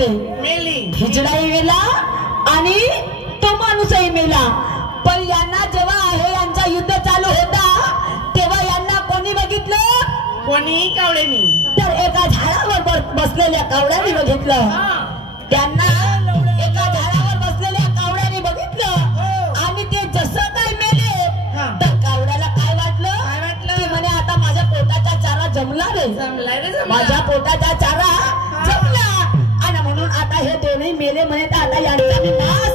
मेली हिजडाही मेला आणि तो माणूसही मेला. पण यांना जेव्हा आहे यांचा युद्ध चालू होता तेव्हा यांना कोणी बघितलं? कोणी कावळ्यानी. तर एका झाडावर बसलेल्या कावळ्याने बघितलं. त्यांना एका झाडावर बसलेल्या कावळ्याने बघितलं आणि ते जसं काय मेले तर कावळ्याला काय वाटलं की म्हणे आता माझ्या पोटाचा चारा जमला रे, माझ्या पोटाचा चारा जमला आणि म्हणून आता हे दोन्ही मेले म्हणे तर आता यांचा मी मांस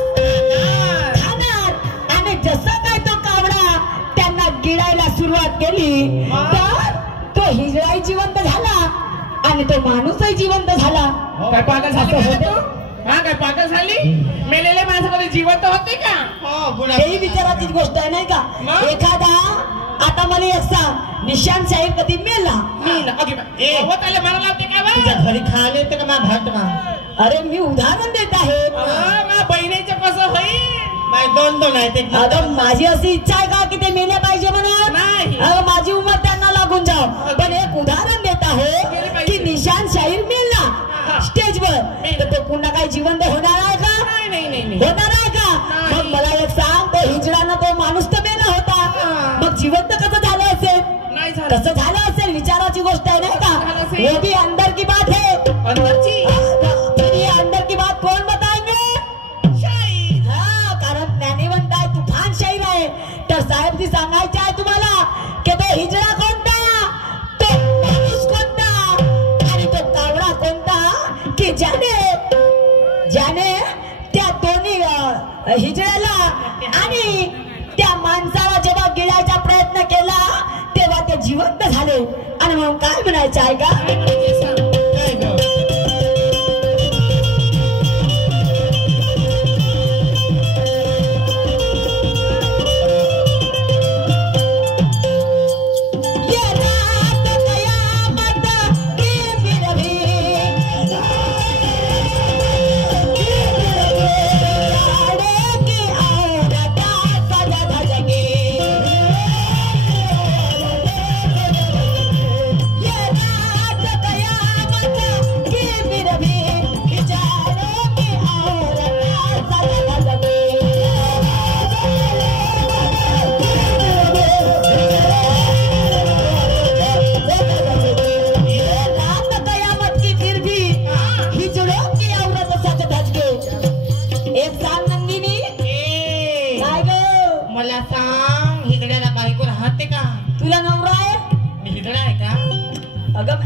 खाणार. आणि जसं काय तो कावळा त्यांना गिळायला सुरुवात केली तर तो हिजडाही जिवंत झाला आणि तो माणूसही जिवंत झाला. काय पागल झाली? हा काय पागल झाली? मेलेले माणसं कधी जिवंत होते का? हेही विचाराची गोष्ट आहे नाही का? एखादा आता मला एक सांग, निशांत शाहीर कधी मेला? घरी खाले तर का भात मा. अरे मी उदाहरण देत आहे. बहिणीचं कसं होईल? दोन आहे ते. अगं माझी अशी इच्छा आहे का की ते मेले पाहिजे म्हणून? नाही. माझी उमर त्यांना लागून जाव. पण एक उदाहरण देत आहे की निशांत शाहीर मेला स्टेजवर तर तो पुन्हा काही जिवंत होणार आहे का? नाही होणार आहे का? मग मला एक सांग, तो हिजडानं तो माणूस तर मेला होता, मग जिवंत कसं झालं असेल? कसं झालं असेल विचाराची गोष्ट आहे नाही का? वो भी अंदर की बात है. अंदरची अंदर की बात कोण बताएंगे? शाहीर. हा, कारण ज्ञानीवंत आहे, तुफान शाहीर आहे. तर साहेब जी सांगायचे आहे तुम्हाला की तो हिजडा कोणता, तो माणूस कोणता आणि तो कावळा कोणता की ज्याने त्या दोन्ही हिजड्याला आणि त्या माणसाला जेव्हा गिळायचा प्रयत्न केला तेव्हा ते जिवंत झाले. आणि म्हणून काय म्हणायचं आहे का?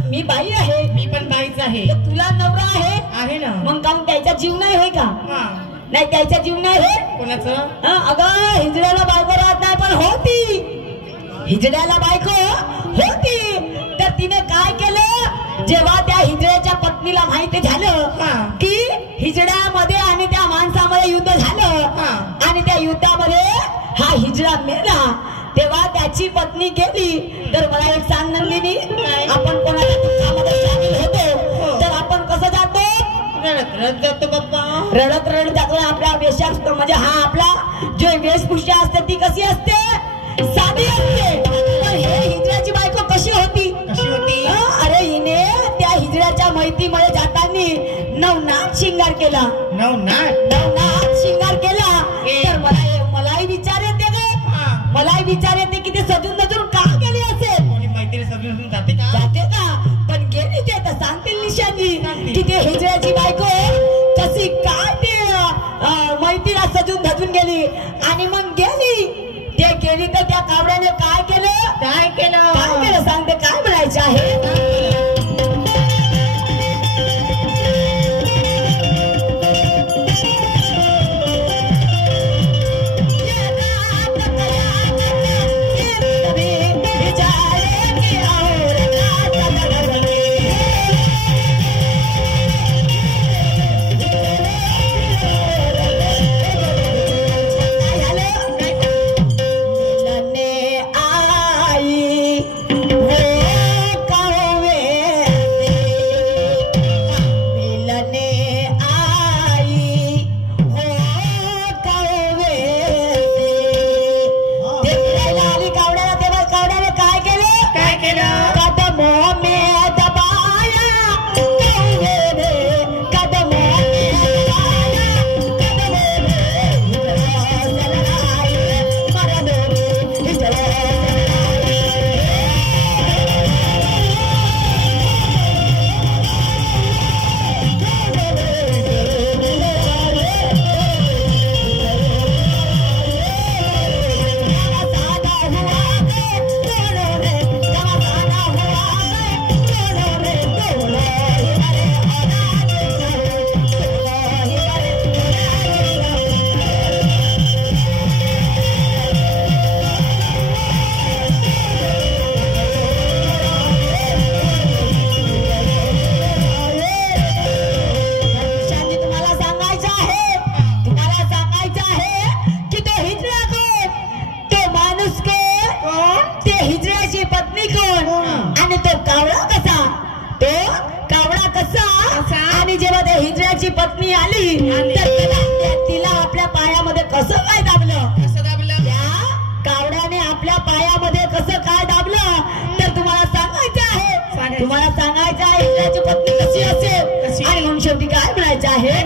मी बाई आहे. मी पण बाईच आहे. तुला नवरा आहे ना. मग काऊन त्याचा जीव नाही होय का? नाही त्याचा जीव नाही होय. कोणाचं? अगं हिजड्याला बायको राहत नाही पण होती. हिजड्याला बायको होती तर तिने काय केलं, जेव्हा त्या हिजड्याच्या पत्नीला माहिती झालं की हिजड्यामध्ये आणि त्या माणसामध्ये युद्ध झालं आणि त्या युद्धामध्ये हा हिजडा मेला तेव्हा त्याची पत्नी गेली. तर मला एक सांग नंदिनी, आपण कोणाच्या दुःखामध्ये सामील होतो तर आपण कसं जातो? रडत जातो बाप्पा. रडत जातो. आपल्या वेशात म्हणजे हा आपला जो वेशभूषा असते ती कशी असते? साधी असते. पण हे हिजड्याची बायको कशी होती? अरे हिने त्या हिजड्याच्या मैत्रीमध्ये जाताना नवनाथ शिंगार केला. नवनाथ शिंगार केला. तर मलाही विचार येते ग, मलाही विचार येते की ते सजून का गेली असेल? मैत्री सजून जाते का? पण गेली ते तर सांगतील निशांनी की ते हिजड्याची बायको कशी काय ते मैत्रीला सजून धजून गेली. आणि मग गेली तर त्या कावड्याने काय केलं सांगते काय म्हणायचं आहे? आ जेव्हा त्या हिजड्याची पत्नी आली तर तिला आपल्या पायामध्ये कसं काय दाबलं? कसं दाबलं? त्या कावड्याने आपल्या पायामध्ये कसं काय दाबलं तर तुम्हाला सांगायचं आहे. तुम्हाला सांगायचं आहे हिजड्याची पत्नी कशी असेल आणि म्हणून शेवटी काय म्हणायचं आहे?